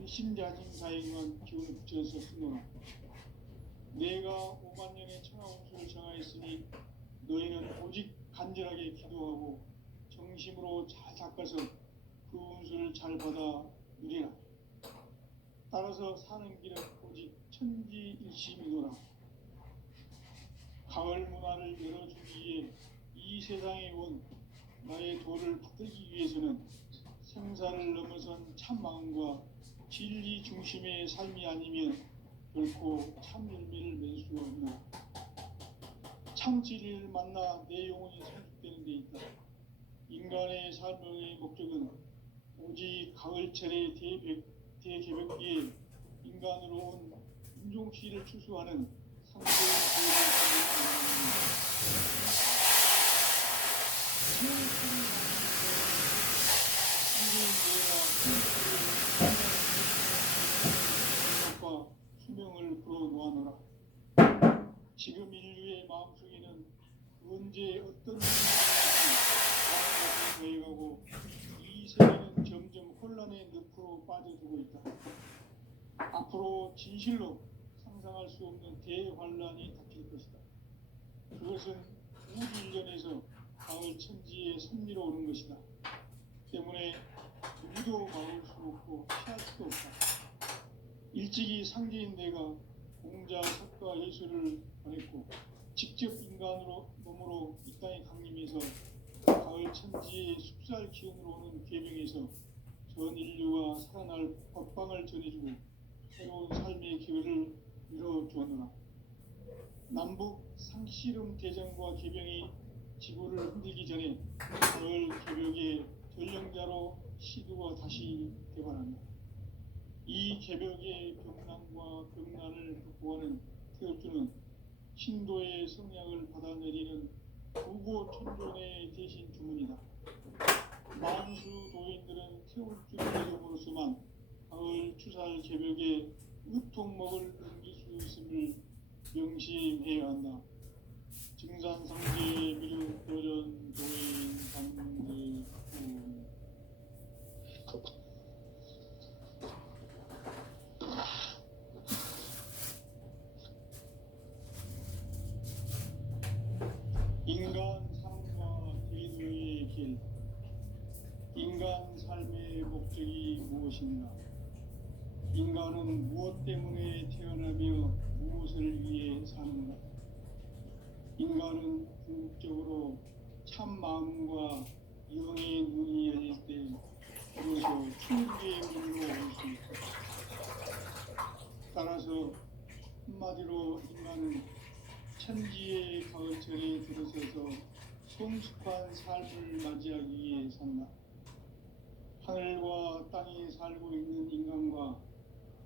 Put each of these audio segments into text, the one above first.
일심자진사에게만 기운을 붙여서 쓰노라. 내가 5만 년의 천하운수를 정하였으니 너희는 오직 간절하게 기도하고 정심으로 잘 닦아서 그 운수를 잘 받아 누리라. 따라서 사는 길은 오직 천지일심이노라. 가을 문화를 열어주기 위해 이 세상에 온 나의 도를 받들기 위해서는 생사를 넘어선 참 마음과 진리 중심의 삶이 아니면 결코 참 열매를 맺을 수가 없노라. 참 진리를 만나 내 영혼이 성숙되는 데 있다. 인간의 삶의 목적은 오직 가을철의 대개벽기에 인간으로 온 인종시를 추수하는 상대의 기회를 수명을 불어놓아노라. 지금 인류의 마음속에는 언제 어떤 일이 더해가고 이 세계는 점점 혼란의 늪으로 빠져들고 있다. 앞으로 진실로 상상할 수 없는 대환란이 닥칠 것이다. 그것은 우주일전에서 가을 천지의 섭리로 오는 것이다. 때문에 누구도 막을 수 없고 피할 수도 없다. 일찍이 상제인 내가 공자, 석가, 예수를 보냈고 직접 인간으로 몸으로 이 땅에 강림해서 가을 천지의 숲살 기운으로 오는 계명에서 전 인류가 살아날 법방을 전해주고 새로운 삶의 기회를 열어주었노라. 남북 상씨름 대전과 계병이 지구를 흔들기 전에 가을 개벽의 전령자로 시두가 다시 개발한다. 이 개벽의 병난과 병난을 극복하는 태엽주는 신도의 성량을 받아내리는 부고천존의 대신 주문이다. 만수 도인들은 태울주를 이름으로서만 가을 추살 개벽에 으통먹을 넘길 수 있음을 명심해야 한다. 증산상제 미륵 도전 도인 상제군 인간 삶과 대도의 길. 인간 삶의 목적이 무엇인가? 인간은 무엇 때문에 태어나며 무엇을 위해 사는가? 인간은 궁극적으로 참 마음과 영의 눈이 열릴 때 비로소 천국의 문으로 올 수 있다. 따라서 한마디로 인간은 천지의 가을철에 들어서서 성숙한 삶을 맞이하기 위해 산다. 하늘과 땅에 살고 있는 인간과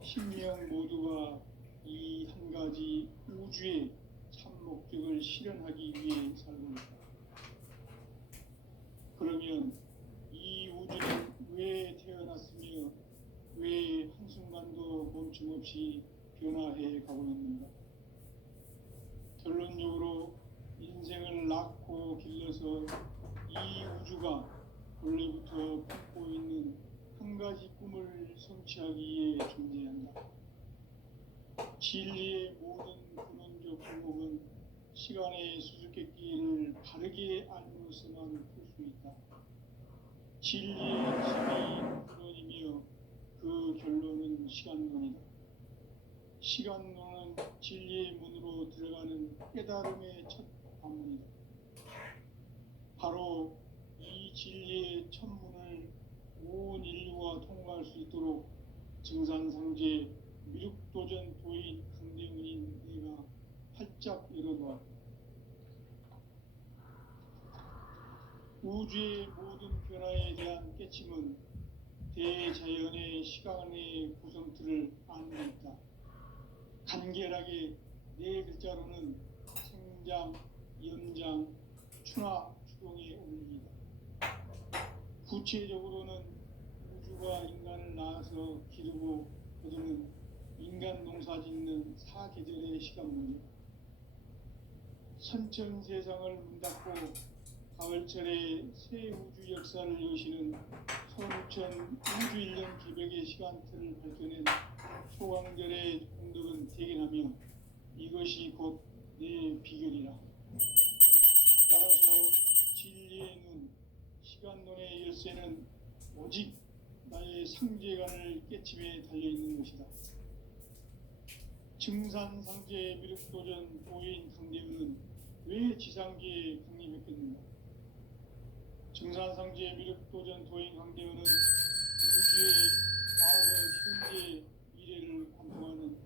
신명 모두가 이 한 가지 우주의 참 목적을 실현하기 위해 살고 있다. 그러면 이 우주는 왜 태어났으며 왜 한순간도 멈춤없이 변화해 가고 있는가? 결론적으로 인생을 낳고 길러서 이 우주가 원래부터 품고 있는 한 가지 꿈을 성취하기 위해 존재한다. 진리의 모든 근원적 궁극은 시간의 수수께끼를 바르게 알므로서만 풀 수 있다. 진리의 핵심이 근원이며 그 결론은 시간론이다. 시간론은 진리의 문으로 들어가는 깨달음의 첫 관문이다. 바로 이 진리의 첫 문을 온 인류가 통과할 수 있도록 증산상제 미륵도전 도인 강대문인 내가 활짝 열어놓았다. 우주의 모든 변화에 대한 깨침은 대자연의 시간의 구성틀을 아는 데 있다. 간결하게 네 글자로는 생장, 연장, 추나, 추동의 원리이다. 구체적으로는 우주가 인간을 낳아서 기르고 거두는 인간 농사 짓는 사계절의 시간문이다. 선천세상을 문 닫고 가을철에 새 우주 역사를 여시는 서울천 우주일년 개벽의 시간틀을 밝혀낸 소강들의 공덕은 대견하며 이것이 곧 내 비결이라. 따라서 진리의 눈, 시간론의 열쇠는 오직 나의 상제관을 깨침에 달려있는 것이다. 증산상제 미륵도전 도인 강대우는 왜 지상계에 강림했겠는가? 증산상제 미륵도전 도인 강대우는 우주의 과거, 현재, 미래를 관통하는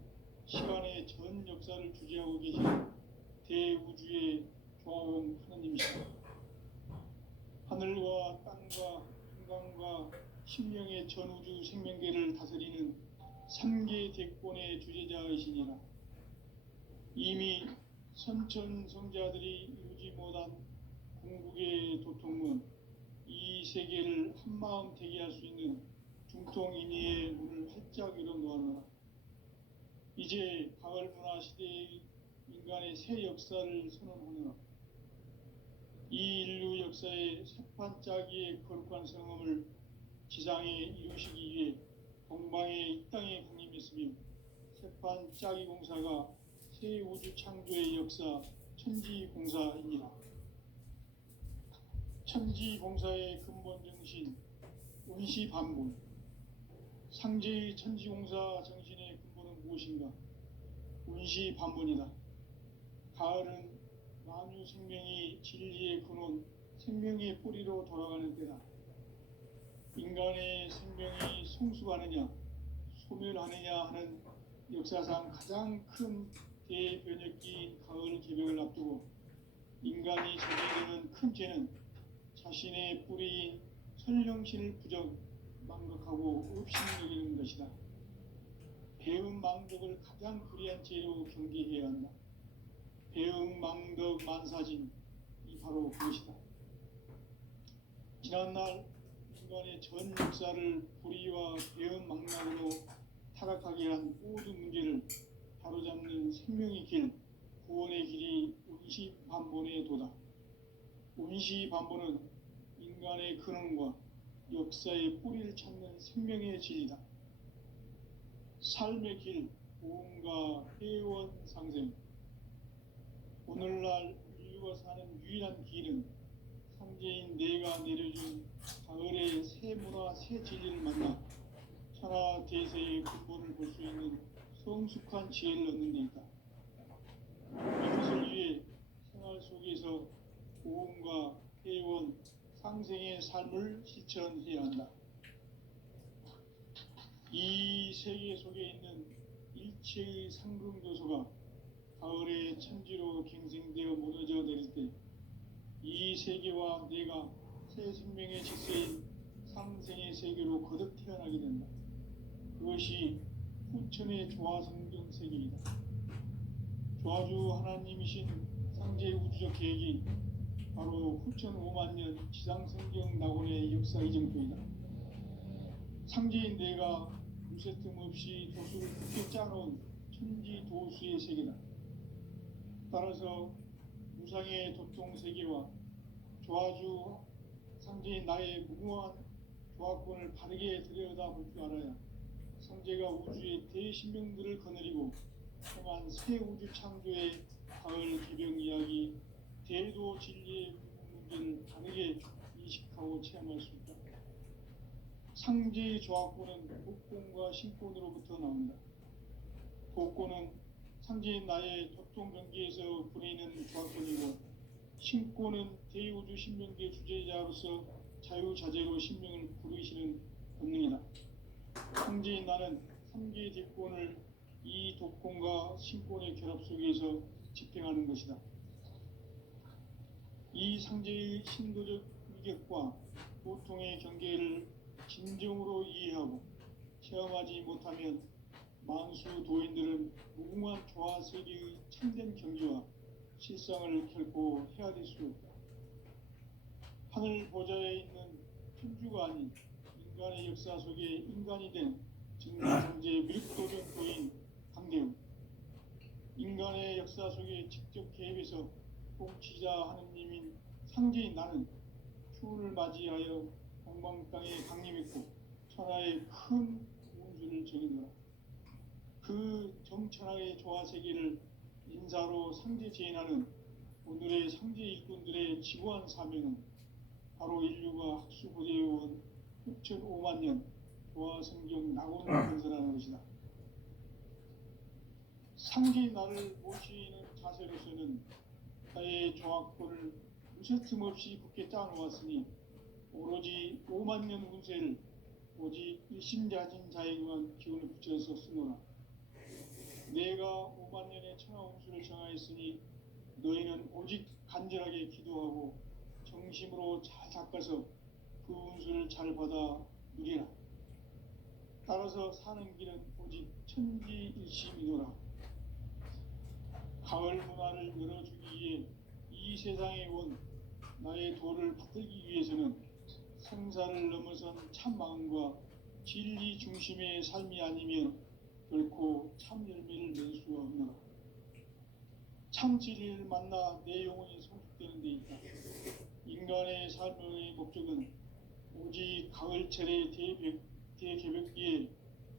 시간의 전 역사를 주재하고 계신 대우주의 조화공 하나님이시다. 하늘과 땅과 한강과 심령의 전우주 생명계를 다스리는 삼계 대권의 주제자이시니라. 이미 선천성자들이 이루지 못한 궁극의 도통문, 이 세계를 한마음 되게 할 수 있는 중통인의의 문을 활짝 열어 놓아노라. 이제 가을 문화 시대의 인간의 새 역사를 선언하노라. 이 인류 역사의 새판짜기의 거룩한 성험을 지상에 이루시기 위해 동방의 이 땅에 강림했으며 새판짜기 공사가 새 우주 창조의 역사 천지공사이니라. 천지공사의 근본 정신 운시반문. 상제의 천지공사 정신의 근본은 무엇인가? 운시반문이다. 가을은 만유 생명이 진리의 근원, 생명의 뿌리로 돌아가는 때다. 인간의 생명이 성숙하느냐, 소멸하느냐 하는 역사상 가장 큰 대변혁기인 가을 개벽을 앞두고 인간이 저지르는 되는 큰 죄는 자신의 뿌리인 선령신을 부정, 망각하고 없신여기는 것이다. 배음 망덕을 가장 불의한 죄로 경계해야 한다. 배음 망덕 만사진, 이 바로 그것이다. 지난날 인간의 전 역사를 불의와 배음 망락으로 타락하게 한 모든 문제를 바로잡는 생명의 길, 구원의 길이 운시반본의 도다. 운시반본은 인간의 근원과 역사의 뿌리를 찾는 생명의 진리다. 삶의 길, 보험과 회원 상생. 오늘날 인류가 사는 유일한 길은 상제인 내가 내려준 가을의 새 문화, 새 진리를 만나 천하 대세의 근본을 볼 수 있는 성숙한 지혜를 얻는 데 있다. 이것을 위해 생활 속에서 보험과 회원, 상생의 삶을 실천해야 한다. 이 세계 속에 있는 일체의 상승교소가 가을의 천지로 갱생되어 무너져 내릴 때 이 세계와 내가 새 생명의 질서인 상생의 세계로 거듭 태어나게 된다. 그것이 후천의 조화성경 세계이다. 조화주 하나님이신 상제 우주적 계획이 바로 후천 5만년 지상성경 낙원의 역사 이정표이다. 상제인 내가 무쇠 틈 없이 도수를 굳게 짜놓은 천지 도수의 세계다. 따라서 무상의 도통 세계와 조화주 상제인 나의 무궁한 조화권을 바르게 들여다볼 줄 알아야 상제가 우주의 대신명들을 거느리고 행한 새 우주 창조의 가을 개벽 이야기, 대도 진리의 문제를 바르게 인식하고 체험할 수 있다. 상제의 조화권은 복권과 신권으로부터 나온다. 복권은 상제인 나의 도통 경계에서 부리는 조화권이고, 신권은 대우주 신명계 주제자로서 자유자재로 신명을 부르시는 본능이다. 상제인 나는 3개의 대권을 이 독권과 신권의 결합 속에서 집행하는 것이다. 이 상제의 신도적 위격과 보통의 경계를 진정으로 이해하고 체험하지 못하면 만수 도인들은 무궁한 조화 세계의 참된 경지와 실상을 결코 헤아릴 수 없다. 하늘 보좌에 있는 천주가 아닌 인간의 역사 속에 인간이 된 증산상제 미륵도전 도인 강대우. 인간의 역사 속에 직접 개입해서 통치자 하느님인 상제인 나는 추운을 맞이하여 동방 땅에 강림했고 천하의 큰 운수를 정했노라. 그 정천하의 조화세계를 인사로 상제 제인하는 오늘의 상제 일꾼들의 지구한 사명은 바로 인류가 학수고대해온 6,500만 년 조화성경 낙원을 건설하는 것이다. 상제의 나를 모시는 자세로서는 나의 조합권을 무쇠틈 없이 굳게 짜놓았으니 오로지 5만 년 운세를 오직 일심자진 자에게만 기운을 붙여서 쓰노라. 내가 5만 년의 천하 운수를 정하였으니 너희는 오직 간절하게 기도하고 정심으로 잘 닦아서 그 운수를 잘 받아 누리라. 따라서 사는 길은 오직 천지일심이노라. 가을 문화를 열어주기 위해 이 세상에 온 나의 도를 받들기 위해서는 생사를 넘어선 참 마음과 진리 중심의 삶이 아니면 결코 참 열매를 낼 수가 없노라. 참 진리를 만나 내 영혼이 성숙되는 데 있다. 인간의 삶의 목적은 오직 가을철의 대개벽기에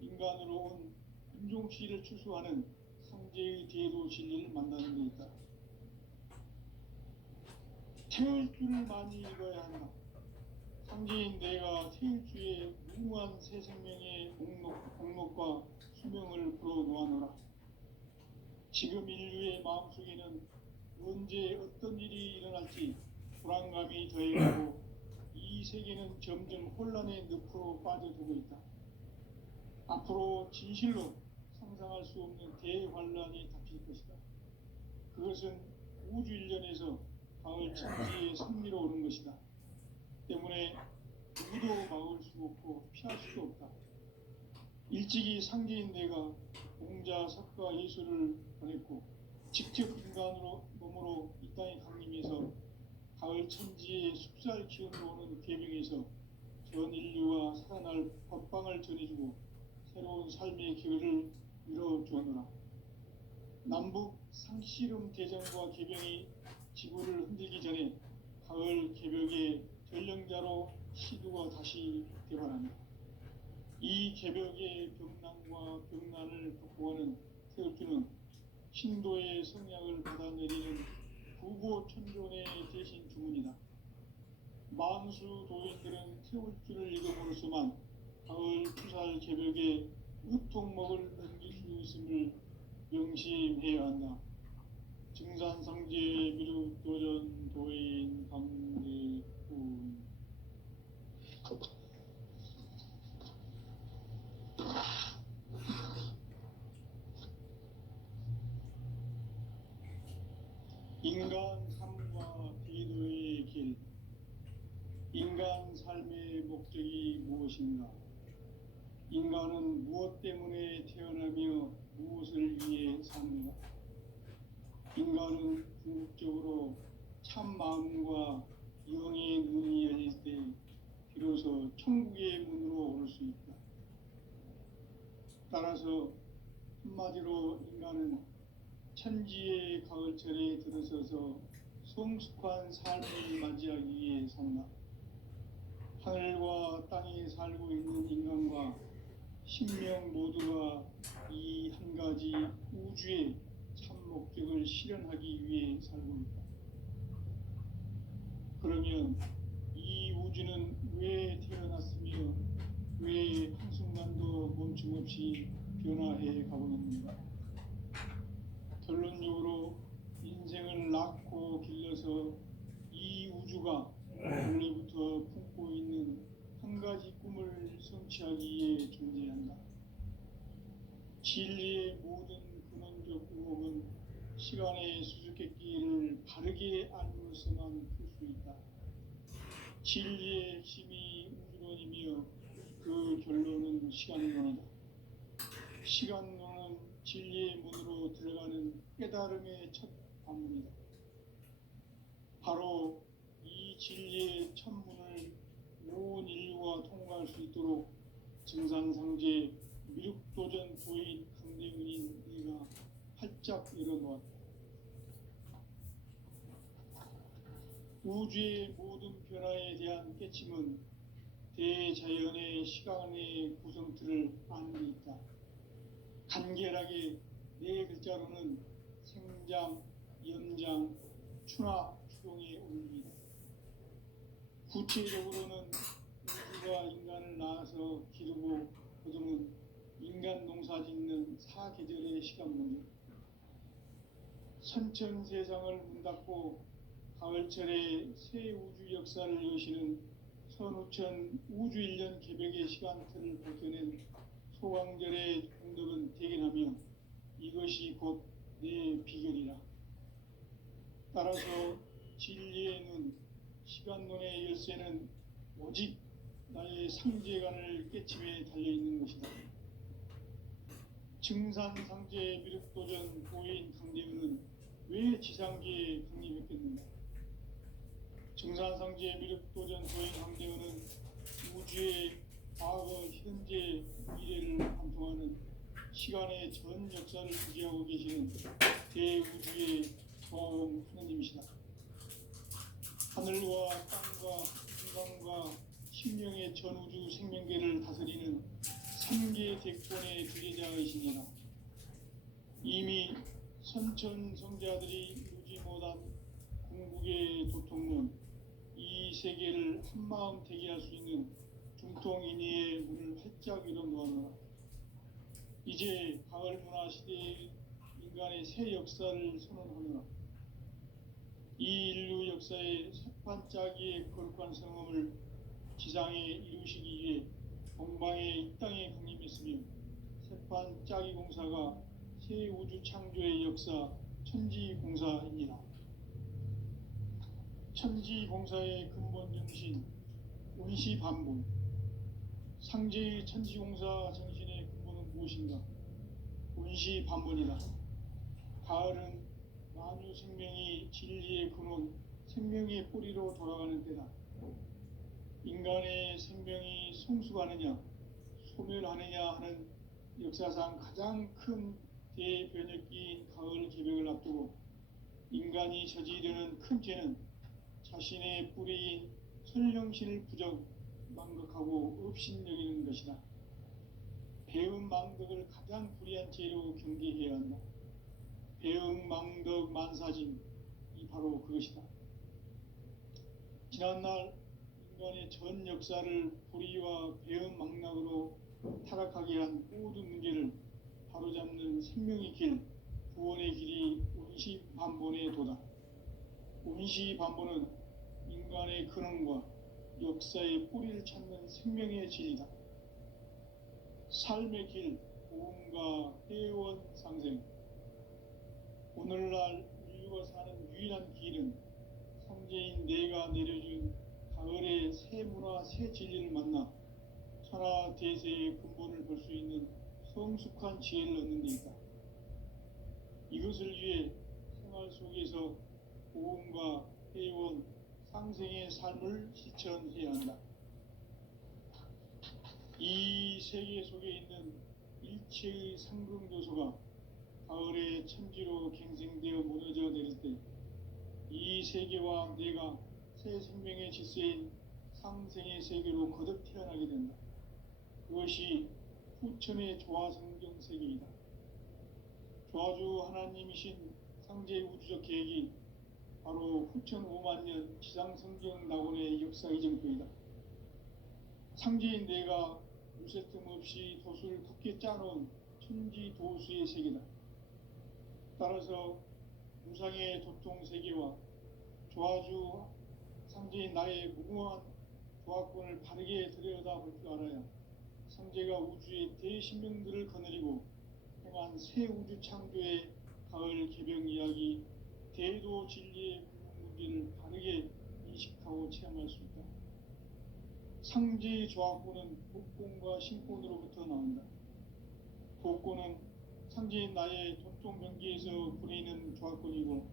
인간으로 온 인종시를 추수하는 상제의 대도 진리를 만나는 데 있다. 태일주를 많이 읽어야 한다. 상제인 내가 태일주의 무궁한 새 생명의 목록과 수명을 풀어놓아노라. 지금 인류의 마음속에는 언제 어떤 일이 일어날지 불안감이 더해가고 이 세계는 점점 혼란의 늪으로 빠져들고 있다. 앞으로 진실로 상상할 수 없는 대환란이 닥칠 것이다. 그것은 우주 일련에서 가을 천지의 승리로 오는 것이다. 때문에 누구도 막을 수 없고 피할 수도 없다. 일찍이 상제인 내가 공자, 석가, 예수를 보냈고 직접 인간으로 몸으로 이 땅에 강림해서 가을 천지의 숲살 기운으로 오는 계명에서 전 인류와 살아날 법방을 전해주고 새로운 삶의 기회를 이뤄주었노라. 남북 상씨름 대전과 개병이 지구를 흔들기 전에 가을 개벽의 전령자로 시두가 다시 되어나니 이 개벽의 병난과 병난을 극복하는 태울주는 신도의 성약을 받아내리는 구고천존의 대신 주문이다. 만수 도인들은 태울주를 읽어보로서만 가을 추살 개벽의 으통목을 넘길 수 있음을 명심해야 한다. 증산상제 미륵도전 도인 강대군. 인간 삶과 비도의 길. 인간 삶의 목적이 무엇인가? 인간은 무엇 때문에 태어나며 무엇을 위해 사는가? 인간은 궁극적으로 참 마음과 영의 눈이 열릴 때 비로소 천국의 문으로 올 수 있다. 따라서 한마디로 인간은 천지의 가을철에 들어서서 성숙한 삶을 맞이하기 위해 산다. 하늘과 땅에 살고 있는 인간과 신명 모두가 이 한 가지 우주의 참 목적을 실현하기 위해 살고 있다. 그러면 이 우주는 왜 태어났으며 왜 한순간도 멈춤없이 변화해 가고 있는가? 결론적으로 인생을 낳고 길러서 이 우주가 원래부터 품고 있는 한 가지 꿈을 성취하기 위해 존재한다. 진리의 모든 근원적 의혹은 시간의 수수께끼를 바르게 알므로서만 풀 수 있다. 진리의 핵심이 우주론이며 그 결론은 시간론이다. 시간론은 진리의 문으로 들어가는 깨달음의 첫 관문이다. 바로 이 진리의 첫 문을 온 인류가 통과할 수 있도록 증산상제 미륵도전 도인 강대군인 네가 활짝 열어놓았다. 우주의 모든 변화에 대한 깨침은 대자연의 시간의 구성틀을 아는 데 있다. 간결하게 네 글자로는 생장, 연장, 추나 추동의 원리이다. 구체적으로는 우주가 인간을 낳아서 기르고 거두는 인간 농사 짓는 사계절의 시간 문제, 선천 세상을 문 닫고 가을철에 새 우주 역사를 여시는 선우천 우주 1년 개벽의 시간틀을 밝혀낸 소강절의 공덕은 대견하며 이것이 곧 내 비결이라. 따라서 진리의 눈, 시간론의 열쇠는 오직 나의 상제관을 깨침에 달려있는 것이다. 증산상제 미륵도전 고인 강대우는 왜 지상계에 강림했겠는가? 증산상제 미륵도전 고인 강대우는 우주의 과거, 현재, 미래를 관통하는 시간의 전 역사를 주재하고 계시는 대우주의 조화원 하느님이시다. 하늘과 땅과 인간과 신명의 전우주 생명계를 다스리는 삼계 대권의 주제자이시니라. 이미 선천성자들이 이루지 못한 궁극의 도통론, 이 세계를 한마음 대기할 수 있는 중통인의의 문을 활짝 열어 놓아노라. 이제 가을 문화 시대의 인간의 새 역사를 선언하노라. 이 인류 역사의 새반짝이의 거룩한 성음을 지상에 이루시기 위해 동방의 이 땅에 강림했으며 새반짝이 공사가 새 우주 창조의 역사 천지공사입니다. 천지공사의 근본 정신 운시반본, 상제의 천지공사 정신의 근본은 무엇인가? 운시반본이다. 가을은 만유 생명이 진리의 근원, 생명의 뿌리로 돌아가는 때다. 인간의 생명이 성숙하느냐, 소멸하느냐 하는 역사상 가장 큰 대변혁기인 가을 개벽을 앞두고 인간이 저지르는 큰 죄는 자신의 뿌리인 설령신을 부정, 망극하고 업신여기는 것이다. 배음 망덕을 가장 불의한 죄로 경계해야 한다. 배음 망덕 만사짐, 이 바로 그것이다. 지난날 인간의 전 역사를 불의와 배음 망락으로 타락하게 한 모든 문제를 바로잡는 생명의 길, 구원의 길이 운시반본의 도다. 운시반본은 인간의 근원과 역사의 뿌리를 찾는 생명의 진리다. 삶의 길, 보험과 회원 상생. 오늘날 인류가 사는 유일한 길은 상제인 내가 내려준 가을의 새 문화, 새 진리를 만나 천하 대세의 근본을 볼 수 있는 성숙한 지혜를 얻는 데 있다. 이것을 위해 생활 속에서 보험과 회원, 상생의 삶을 실천해야 한다. 이 세계 속에 있는 일체의 상승조소가 가을의 천지로 갱생되어 무너져 내릴 때 이 세계와 내가 새 생명의 질서인 상생의 세계로 거듭 태어나게 된다. 그것이 후천의 조화성경 세계이다. 조화주 하나님이신 상제의 우주적 계획이 바로 후천 5만년 지상성경 낙원의 역사 이정표이다. 상제인 내가 무쇠 틈 없이 도수를 굳게 짜놓은 천지 도수의 세계다. 따라서 무상의 도통 세계와 조화주 상제인 나의 무궁한 조화권을 바르게 들여다볼 줄 알아야 상제가 우주의 대신명들을 거느리고 행한 새 우주 창조의 가을 개벽 이야기, 대도 진리의 문제를 바르게 인식하고 체험할 수 있다. 상제의 조화권은 복권과 신권으로부터 나온다. 복권은 상제인 나의 도통 경계에서 부리는 조화권이고,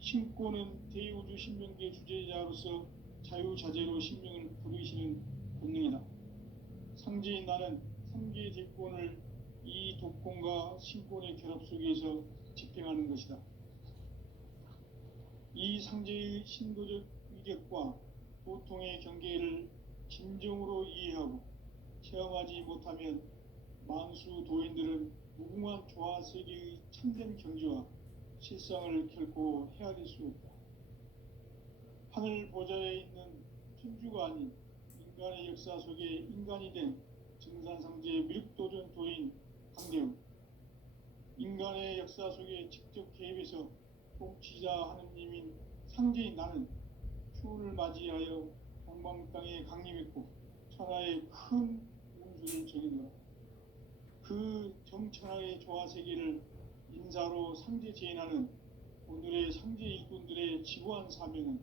신권은 대우주 신명계 주제자로서 자유자재로 신명을 부르시는 본능이다. 상제인 나는 상계 대권을 이 독권과 신권의 결합 속에서 집행하는 것이다. 이 상제의 신도적 위력과 고통의 경계를 진정으로 이해하고 체험하지 못하면 만수 도인들은 무궁한 조화 세계의 참된 경지와 실상을 결코 헤아릴 수 없다. 하늘 보좌에 있는 천주가 아닌 인간의 역사 속에 인간이 된 증산상제 미륵도전 도인 강대우, 인간의 역사 속에 직접 개입해서 통치자 하느님인 상제인 나는 추운을 맞이하여 동방 땅에 강림했고 천하의 큰 운수를 적이노라. 그 정천하의 조화세계를 인사로 상제 제인하는 오늘의 상제 일꾼들의 지구한 사명은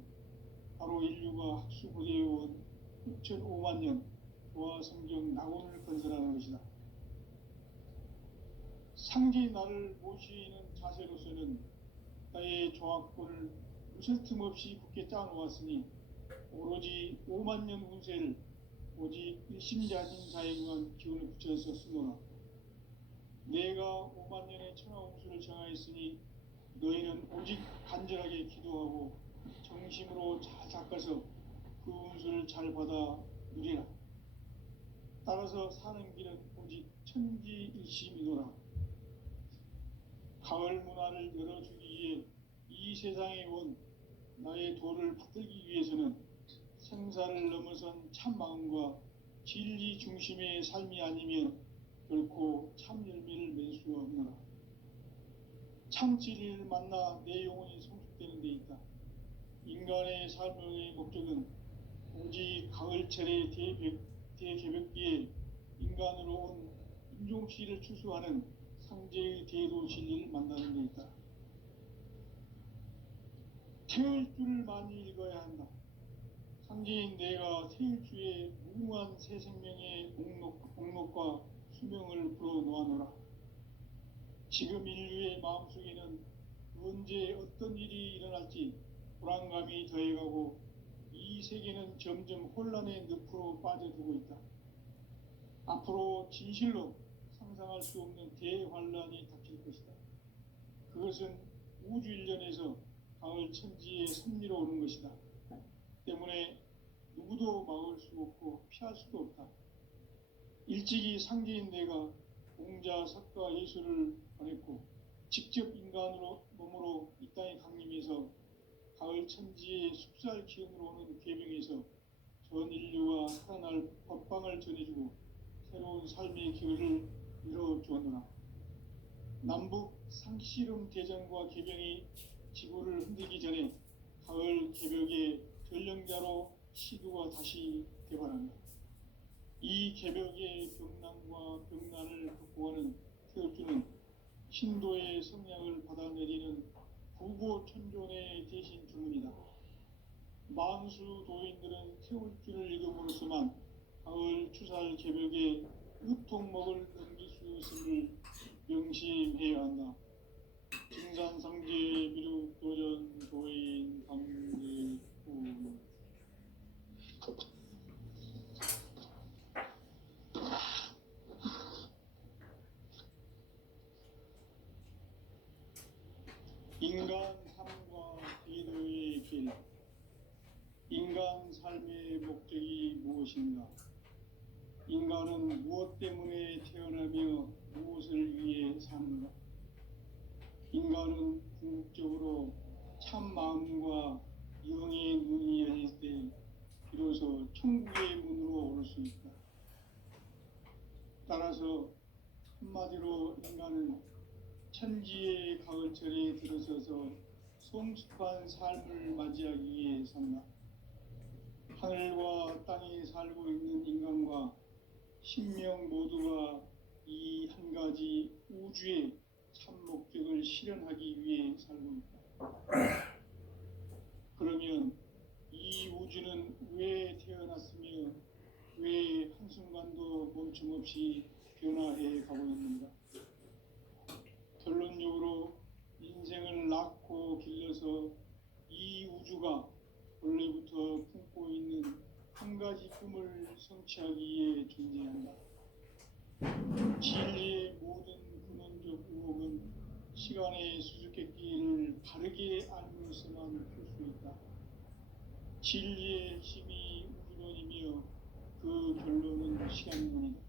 바로 인류가 학수고대해온 6,500만 년 조화성경 낙원을 건설하는 것이다. 상제의 나를 모시는 자세로서는 나의 조화권을 무슨 틈 없이 굳게 짜놓았으니 오로지 5만 년 운세를 오직 일심자진 자에게만 기운을 붙여서 쓰노라. 내가 5만 년의 천하 운수를 정하였으니 너희는 오직 간절하게 기도하고 정심으로 잘 닦아서 그 운수를 잘 받아 누리라. 따라서 사는 길은 오직 천지일심이노라. 가을 문화를 열어주기 위해 이 세상에 온 나의 도를 받들기 위해서는 생사를 넘어선 참 마음과 진리 중심의 삶이 아니면 결코 참 열매를 맺을 수 없노라. 참 진리를 만나 내 영혼이 성숙되는 데 있다. 인간의 삶의 목적은 오직 가을철의 대개벽기에 인간으로 온 인종씨를 추수하는 상제의 대도 진리를 만나는 데 있다. 태을 줄을 많이 읽어야 한다. 상제인 내가 태일주의 무궁한 새 생명의 공록과 수명을 불어놓아노라. 지금 인류의 마음속에는 언제 어떤 일이 일어날지 불안감이 더해가고 이 세계는 점점 혼란의 늪으로 빠져들고 있다. 앞으로 진실로 상상할 수 없는 대환란이 닥칠 것이다. 그것은 우주 일련에서 가을 천지의 섭리로 오는 것이다. 때문에 누구도 막을 수 없고 피할 수도 없다. 일찍이 상제인 내가 공자, 석가, 예수를 보냈고 직접 인간으로 몸으로 이 땅에 강림해서 가을 천지의 숲살 기운으로 오는 계명에서 전 인류가 살아날 법방을 전해주고 새로운 삶의 기회를 이뤄주었노라. 남북 상씨름 대전과 개병이 지구를 흔들기 전에 가을 개벽의 전령자로 시두가 다시 개발한다. 이 개벽의 병난과 병난을 극복하는 태엽주는 신도의 성량을 받아내리는 구고천존의 대신 주문이다. 만수 도인들은 태울주를 읽음으로써만 가을 추살 개벽의 으통목을 넘길 수 있음을 명심해야 한다. 증산상제 미륵도전 도인 강제구 인간 삶과 기도의 길. 인간 삶의 목적이 무엇인가? 인간은 무엇 때문에 태어나며 무엇을 위해 사는가? 인간은 궁극적으로 참 마음과 영의 눈이 열릴 때 비로소 천국의 문으로 오를 수 있다. 따라서 한마디로 인간은 천지의 가을철에 들어서서 성숙한 삶을 맞이하기 위해 산다. 하늘과 땅에 살고 있는 인간과 신명 모두가 이 한 가지 우주의 참 목적을 실현하기 위해 살고 있다. 그러면 이 우주는 왜 태어났으며 왜 한순간도 멈춤 없이 변화해 가고 있는가? 결론적으로 인생을 낳고 길러서 이 우주가 원래부터 품고 있는 한 가지 꿈을 성취하기 위해 존재한다. 진리의 모든 근원적 의혹은 시간의 수수께끼를 바르게 알면서만 풀 수 있다. 진리의 핵심이 우주론이며 그 결론은 시간론이다.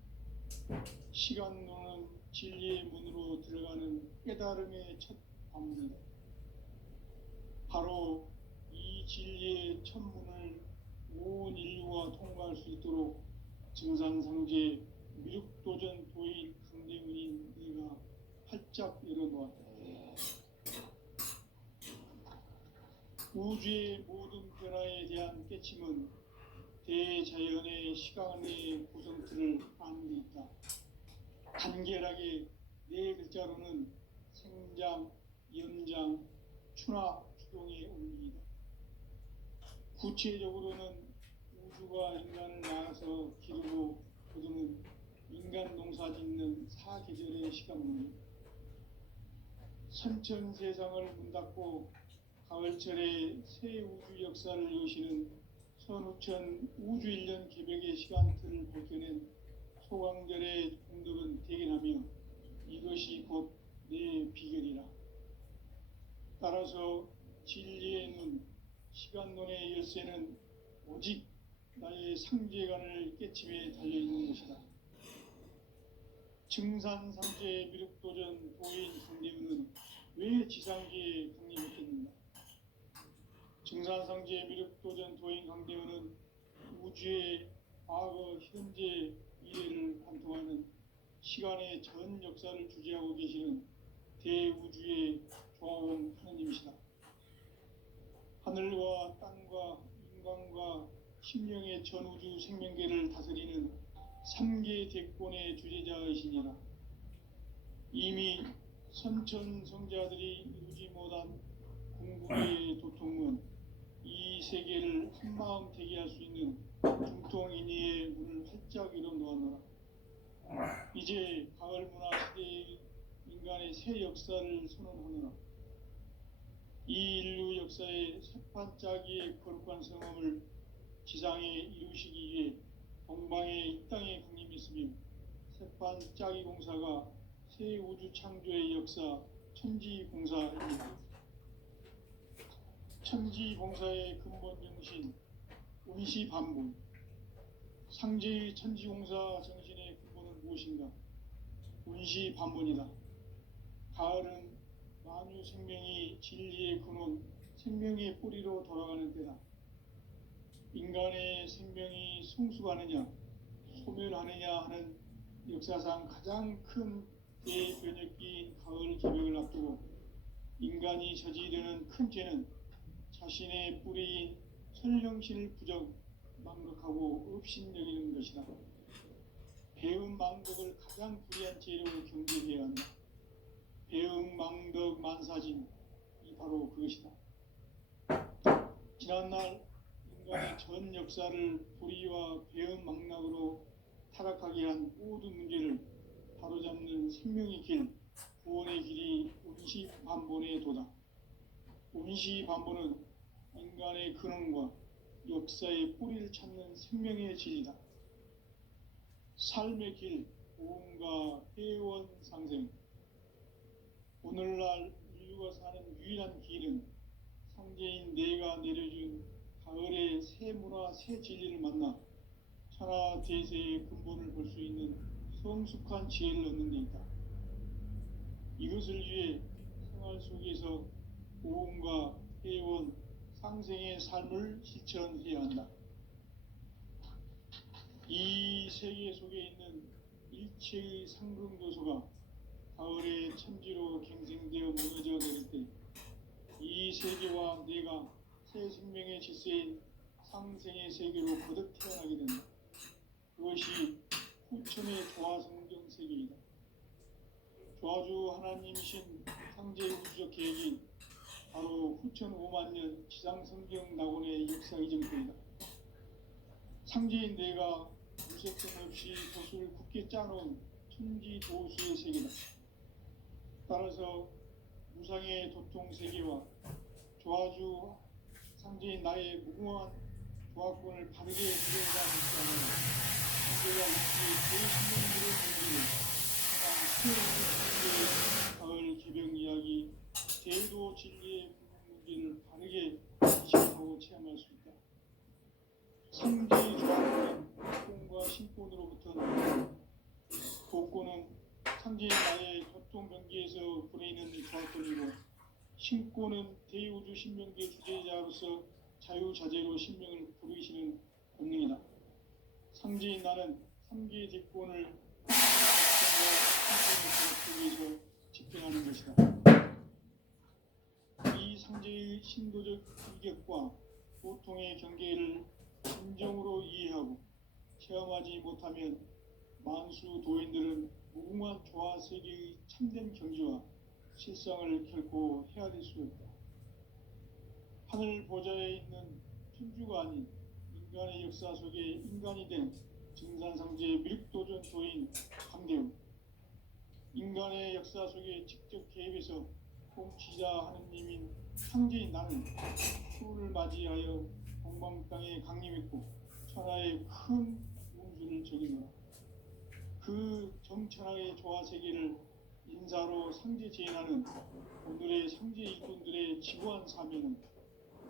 시간론은 진리의 문으로 들어가는 깨달음의 첫 관문이다. 바로 이 진리의 첫 문을 온 인류가 통과할 수 있도록 증산상제 미륵도전 도인 강대문인 네가 활짝 열어놓았다. 우주의 모든 변화에 대한 깨침은 대자연의 시간의 구성틀을 아는 데 있다. 간결하게 네 글자로는 생장, 연장, 추나 추동의 원리이다. 구체적으로는 우주가 인간을 낳아서 기르고 거두는 인간 농사 짓는 사계절의 시간문이다. 선천 세상을 문 닫고 가을철에 새 우주 역사를 여시는 선우천 우주 1년 개벽의 시간틀을 벗겨낸 소강절의 공덕은 대견하며 이것이 곧 내 비결이라. 따라서 진리의 눈, 시간론의 열쇠는 오직 나의 상제관을 깨침에 달려있는 것이다. 증산상제 미륵도전 도인 강대문은 왜 지상계에 강림했겠는가? 증산상제 미륵도전 도인 강대문은 우주의 과거, 현재, 미래를 관통하는 시간의 전 역사를 주재하고 계시는 대우주의 조화원 하느님이시다. 하늘과 땅과 인간과 심령의 전우주 생명계를 다스리는 3계 대권의 주재자이시니라. 이미 선천성자들이 이루지 못한 궁극의 도통은 이 세계를 한마음 되게 할 수 있는 중통인의의 문을 활짝 열어놓았노라. 이제 가을 문화 시대의 인간의 새 역사를 선언하노라. 이 인류 역사의 새판짜기의 거룩한 성험을 지상에 이루시기 위해 동방에 이 땅에 강림했으며 새판짜기 공사가 새 우주 창조의 역사 천지공사입니다. 천지공사의 근본 정신 운시반본, 상제의 천지공사 정신의 근본은 무엇인가? 운시반본이다. 가을은 만유 생명이 진리의 근원, 생명의 뿌리로 돌아가는 때다. 인간의 생명이 성숙하느냐, 소멸하느냐 하는 역사상 가장 큰 대변혁기인 가을 개벽을 앞두고 인간이 저지르는 큰 죄는 자신의 뿌리인 설령신을 부정, 망각하고 업신여기는 것이다. 배음 망덕을 가장 불의한 죄로 경계해야 한다. 배음 망덕 만사진, 이 바로 그것이다. 지난날 인간의 전 역사를 불의와 배음 망락으로 타락하게 한 모든 문제를 바로잡는 생명의 길, 구원의 길이 운시반본의 도다. 운시반본은 인간의 근원과 역사의 뿌리를 찾는 생명의 진리다. 삶의 길, 고음과 회원 상생. 오늘날 인류가 사는 유일한 길은 상제인 내가 내려준 가을의 새 문화, 새 진리를 만나 천하 대세의 근본을 볼 수 있는 성숙한 지혜를 얻는 데 있다. 이것을 위해 생활 속에서 고음과 회원, 상생의 삶을 실천해야 한다. 이 세계 속에 있는 일체의 상승도소가 가을의 천지로 갱생되어 무너져 내릴 때 이 세계와 내가 새 생명의 질서인 상생의 세계로 거듭 태어나게 된다. 그것이 후천의 조화성경 세계이다. 조화주 하나님이신 상제 우주적 계획이 바로 후천 5만 년 지상성경 낙원의 역사 이정표이다. 상제인 내가 무색점 없이 돛을 굳게 짜놓은 천지 도수의 세계다. 따라서 무상의 도통 세계와 조화주 상제인 나의 무궁한 조화권을 바르게 들여다 볼지않아 상제가 역시 제 신문들을 건드려 가을 개병 이야기 제도 진리의 문제를 바르게 인식하고 체험할 수 있다. 상제인 나의 고통 경계에서 보내는 드라곤이고 신고는 대우주 신명계 주제자로서 자유자재로 신명을 부르시는 본능이다. 상제인 나는 3개의 대권을 위해서 집행하는 것이다. 이 상제의 신도적 인격과 고통의 경계를 진정으로 이해하고 체험하지 못하면 만수 도인들은 무궁한 조화 세계의 참된 경지와 실상을 결코 헤아릴 수 없다. 하늘 보좌에 있는 천주가 아닌 인간의 역사 속에 인간이 된 증산상제의 밀도전 도인 강대우, 인간의 역사 속에 직접 개입해서 통치자 하느님인 상제인 나는 추후를 맞이하여 동방 땅에 강림했고 천하의 큰 운수를 적이노라. 그 정천하의 조화 세계를 인사로 상제 제인하는 오늘의 상제 일꾼들의 지구한 사명은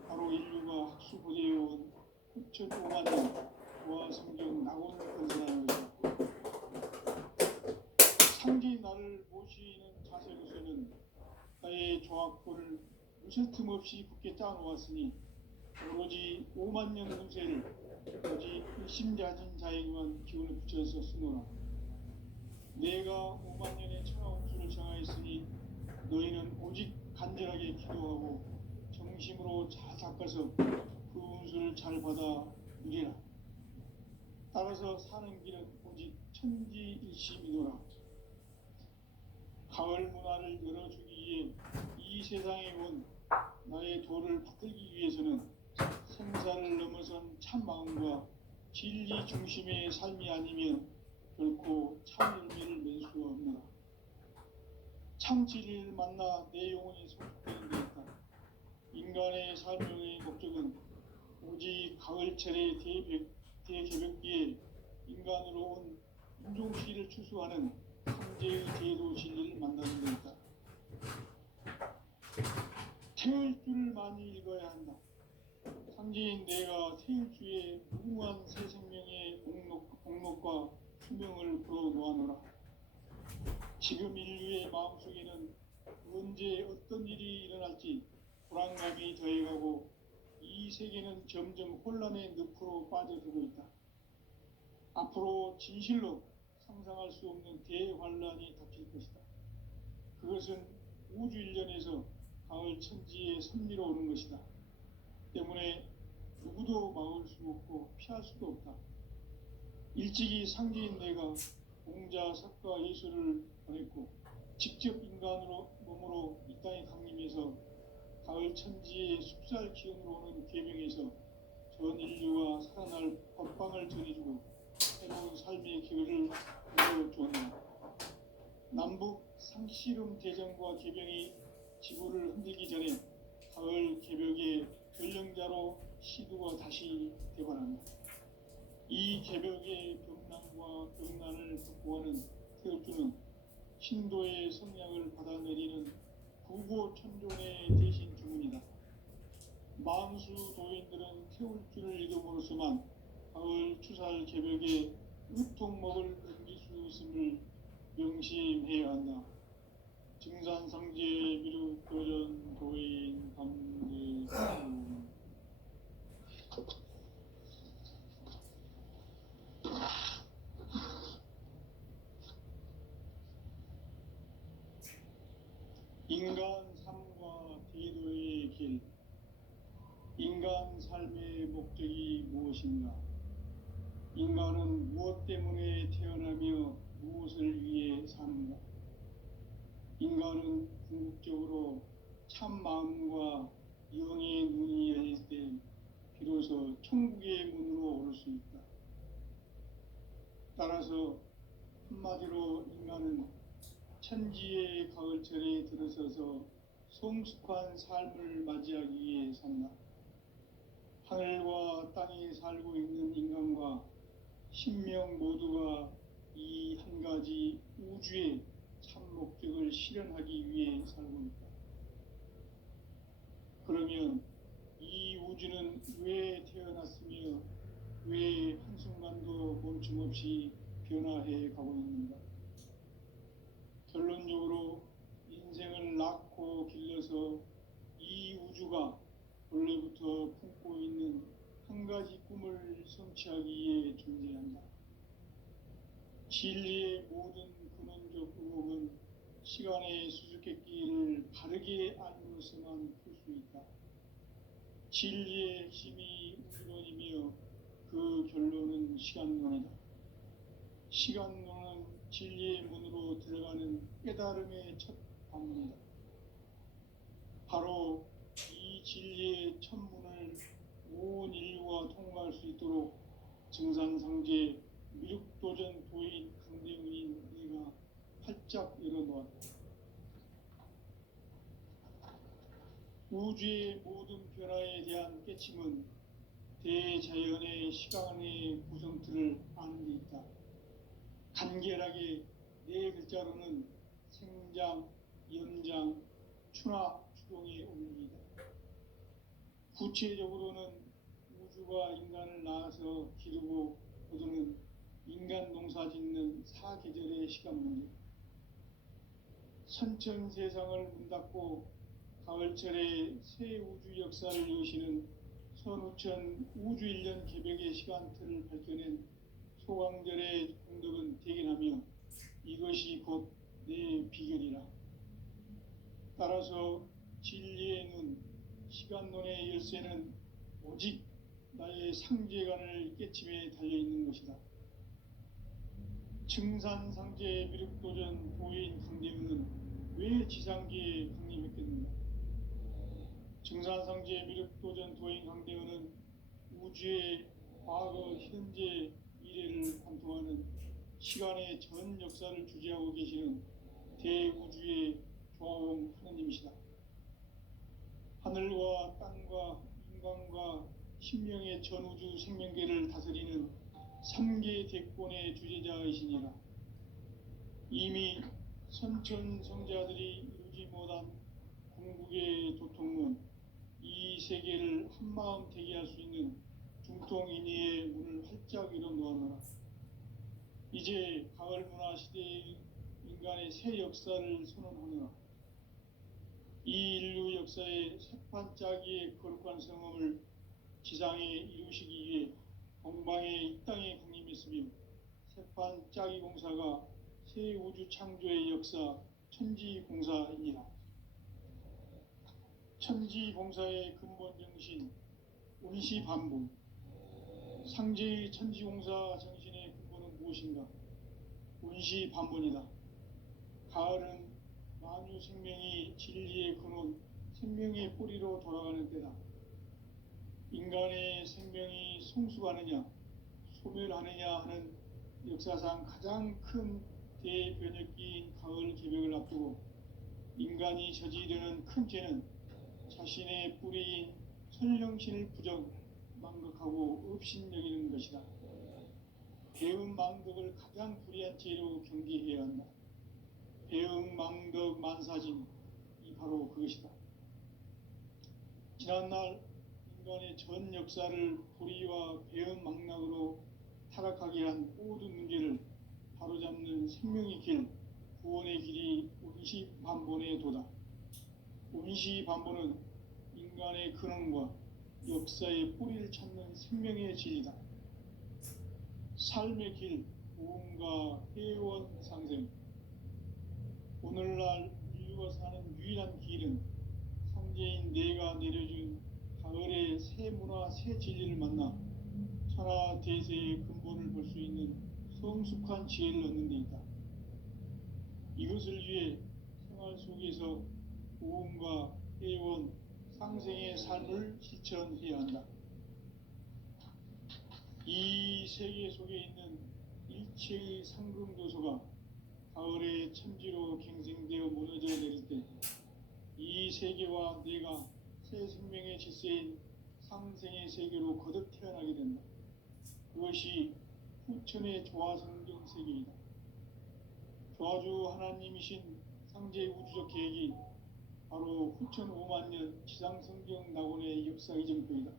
바로 인류가 학수고대해온 9,500만 년 조화 성경 낙원을 건설하는 것이다. 상제인 나를 모시는 자세로서는 나의 조합권을 무슨 틈 없이 굳게 짜놓았으니 오로지 5만 년 운세를 오직 일심자진 자에게만 기운을 붙여서 쓰노라. 내가 5만 년의 천하 운수를 정하였으니 너희는 오직 간절하게 기도하고 정심으로 잘 닦아서 그 운수를 잘 받아 누리라. 따라서 사는 길은 오직 천지일심이노라. 가을 문화를 열어주기 위해 이 세상에 온 나의 도를 붙들기 위해서는 생사를 넘어선 참 마음과 진리 중심의 삶이 아니면 결코 참 열매를 맺을 수 없노라. 참 진리를 만나 내 영혼이 성숙되는 데있다. 인간의 삶의 목적은 오직 가을철의 대개벽기에 인간으로 온 인종시를 추수하는 상제의 제도 진리를 만나는 데있다. 태울 줄을 많이 읽어야 한다. 상제인 내가 태울 주의 무궁한 새 생명의 목록과 수명을 풀어놓아노라. 지금 인류의 마음속에는 언제 어떤 일이 일어날지 불안감이 더해가고 이 세계는 점점 혼란의 늪으로 빠져들고 있다. 앞으로 진실로 상상할 수 없는 대환란이 닥칠 것이다. 그것은 우주 일련에서 가을 천지의 섭리로 오는 것이다. 때문에 누구도 막을 수 없고 피할 수도 없다. 일찍이 상제인 내가 공자, 석가, 예수를 보냈고 직접 인간으로 몸으로 이 땅에 강림해서 가을 천지의 숲살 기운으로 오는 계명에서 전 인류가 살아날 법방을 전해주고 새로운 삶의 기회를 열어주었다. 남북 상씨름 대전과 개병이 지구를 흔들기 전에 가을 개벽의 결령자로 시두가 다시 되관한다. 이 개벽의 병난과 병난을 극복하는 태울주는 신도의 성량을 받아내리는 구고천존의 대신 주문이다. 만수 도인들은 태울주를 이름으로서만 가을 추살 개벽의 으통목을 넘길 수 있음을 명심해야 한다. 증산상제 미륵도전 도인 감제수 인간 삶과 대도의 길. 인간 삶의 목적이 무엇인가? 인간은 무엇 때문에 태어나며 무엇을 위해 사는가? 인간은 궁극적으로 참 마음과 영의 눈이 열릴 때 비로소 천국의 문으로 오를 수 있다. 따라서 한마디로 인간은 천지의 가을철에 들어서서 성숙한 삶을 맞이하기 위해 산다. 하늘과 땅에 살고 있는 인간과 신명 모두가 이 한 가지 우주의 참 목적을 실현하기 위해 살고 있다. 그러면 이 우주는 왜 태어났으며 왜 한순간도 멈춤없이 변화해 가고 있는가? 성취하기 위해 존재한다. 진리의 모든 근원적 의혹은 시간의 수수께끼를 바르게 알므로서만 풀 수 있다. 진리의 핵심이 우주론이며 그 결론은 시간론이다. 시간론은 진리의 문으로 들어가는 깨달음의 첫 방문이다. 바로 이 진리의 첫 문을 온 인류가 통과할 수 있도록 증산상제 미륵도전 도인 강대문인 내가 활짝 열어놓았다. 우주의 모든 변화에 대한 깨침은 대자연의 시간의 구성틀을 아는 데 있다. 간결하게 네 글자로는 생장, 연장, 추나 추동의 원리이다. 구체적으로는 우주가 인간을 낳아서 기르고 거두는 인간 농사 짓는 사계절의 시간 문제. 선천 세상을 문 닫고 가을철에 새 우주 역사를 여시는 선우천 우주 1년 개벽의 시간틀을 밝혀낸 소강절의 공덕은 대견하며 이것이 곧 내 비결이라. 따라서 진리의 눈, 시간론의 열쇠는 오직 나의 상제관을 깨침에 달려있는 것이다. 증산상제 미륵도전 도인 강대문은 왜 지상계에 강림했겠는가? 증산상제 미륵도전 도인 강대문은 우주의 과거, 현재, 미래를 관통하는 시간의 전 역사를 주재하고 계시는 대우주의 조화원 하느님이시다. 하늘과 땅과 인간과 신명의 전우주 생명계를 다스리는 3계 대권의 주재자이시니라. 이미 선천성자들이 이루지 못한 궁극의 도통은 이 세계를 한마음 되게 할 수 있는 중통인의의 문을 활짝 열어놓아노라. 이제 가을 문화 시대의 인간의 새 역사를 선언하노라. 이 인류 역사의 새판짜기의 거룩한 성험을 지상에 이루시기 위해 동방의 이 땅에 강림했으며 새판짜기 공사가 새 우주 창조의 역사 천지공사이니라. 천지공사의 근본 정신 운시반분. 상제의 천지공사 정신의 근본은 무엇인가? 운시반분이다. 가을은 만유 생명이 진리의 근원, 생명의 뿌리로 돌아가는 때다. 인간의 생명이 성숙하느냐, 소멸하느냐 하는 역사상 가장 큰 대변혁기인 가을 개벽을 앞두고 인간이 저지르는 큰 죄는 자신의 뿌리인 설령신을 부정, 망극하고 업신여기는 것이다. 배음 망덕을 가장 불의한 죄로 경계해야 한다. 배음 망덕 만사진이 바로 그것이다. 지난날 인간의 전 역사를 불의와 배음 망락으로 타락하게 한 모든 문제를 바로잡는 생명의 길, 구원의 길이 운시반본의 도다. 운시반본은 인간의 근원과 역사의 뿌리를 찾는 생명의 진리다. 삶의 길, 무언가 회원 상생. 오늘날 인류가 사는 유일한 길은 상제인 내가 내려준 가을의 새 문화, 새 진리를 만나 천하 대세의 근본을 볼 수 있는 성숙한 지혜를 얻는 데 있다. 이것을 위해 생활 속에서 무언가 회원 상생의 삶을 실천해야 한다. 이 세계 속에 있는 일체의 상금도서가 가을의 천지로 갱생되어 무너져 내릴 때 이 세계와 내가 새 생명의 질서인 상생의 세계로 거듭 태어나게 된다. 그것이 후천의 조화성경 세계이다. 조화주 하나님이신 상제의 우주적 계획이 바로 후천 5만 년 지상성경 낙원의 역사 이정표이다.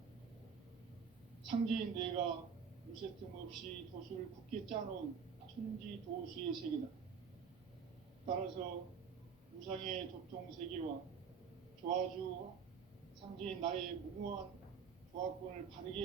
상제인 내가 무쇠뜸 없이 도수를 굳게 짜놓은 천지도수의 세계다. 따라서 무상의 도통 세계와 조화주 상제인 나의 무궁한 조화권을 바르게